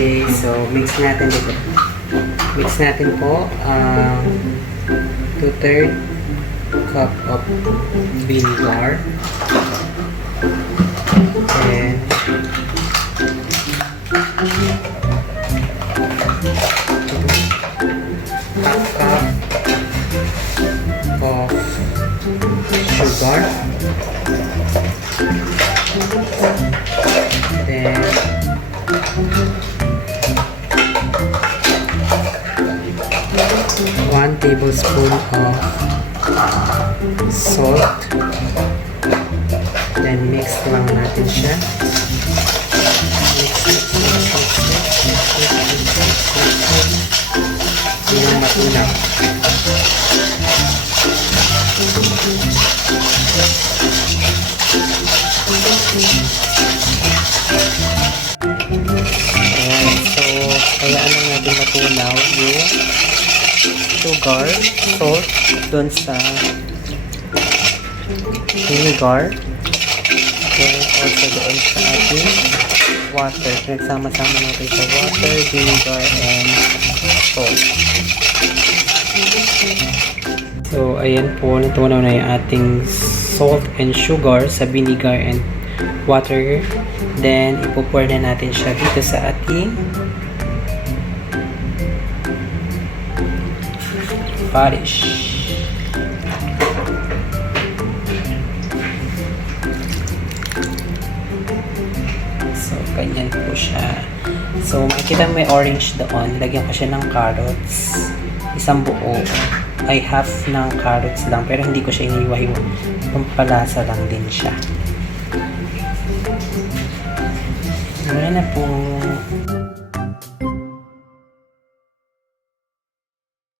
Okay, so mix natin dito. Mix natin po 2/3 cup of vinegar. And half cup of sugar. Then 1 tablespoon of salt. Then mix lang natin siya. Hanggang matunaw. Ayan, so hayaan lang natin matunaw yung sugar, salt dun sa vinegar. Then also doon sa ating water. Nagsama-sama natin sa water, vinegar, and salt. So ayan po, natunaw na yung ating salt and sugar sa vinegar and water. Then ipo-pour na natin siya dito sa ating radish. So ganyan po siya. So makikita mo may orange doon. Lagyan ko siya ng carrots. Isang buo. Ay half ng carrots lang. Pero hindi ko siya iniwahiwa. Pampalasa lang din siya. Ayan na po.